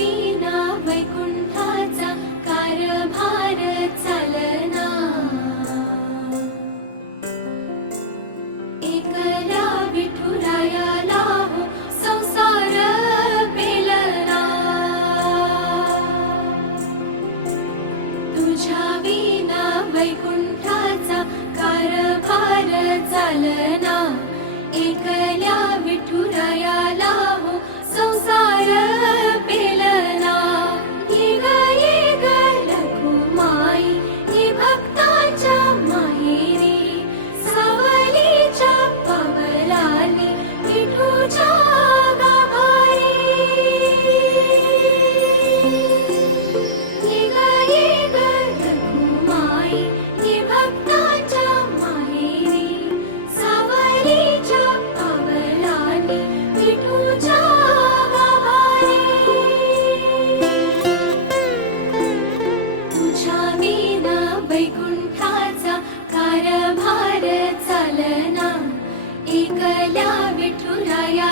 विना वैकुंठाचा कारभार चालना। एकल्या विठुरायाला हो संसार पेलना। तुझ्या विना वैकुंठाचा कारभार चालना। एकल्या विठुरायाला हो संसार पेलना। ये ग रखुमाई ये भक्ताच्या माहेरी, सावलीच्या पावलाने विठूच्या गाभारी। ये ग रखुमाई ये भक्ताच्या माहेरी, सावलीच्या पावलाने विठूच्या गाभारी। तुझ्या विना वैकुंठाचा कारभार चालना। एकल्या विठुराया